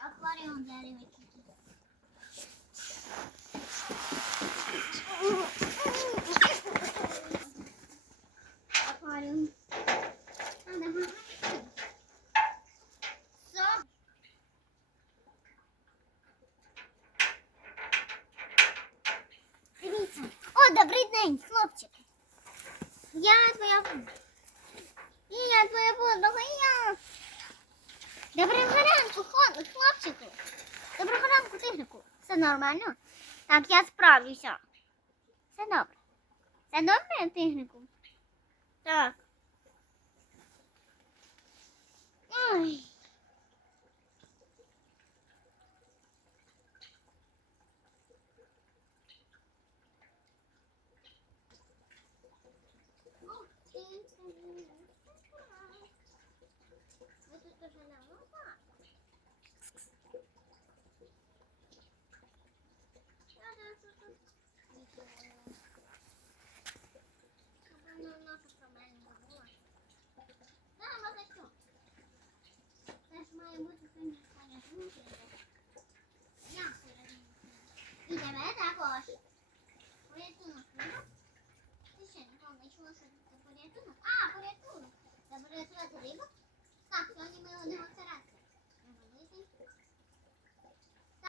Акваріум дерева. Акваріум. Дивіться. О, добрий день, хлопчик. Я твоя подруга, я. Доброго ранку, хлопчику. Доброго ранку, тигрику. Все нормально? Так, я справлюся. Все добре. Все добре, тигрику? Так. Ой. Ви тут уже на лука? І тебе також. Порятунок. Ти ще ніколи не чула, що це порятунок?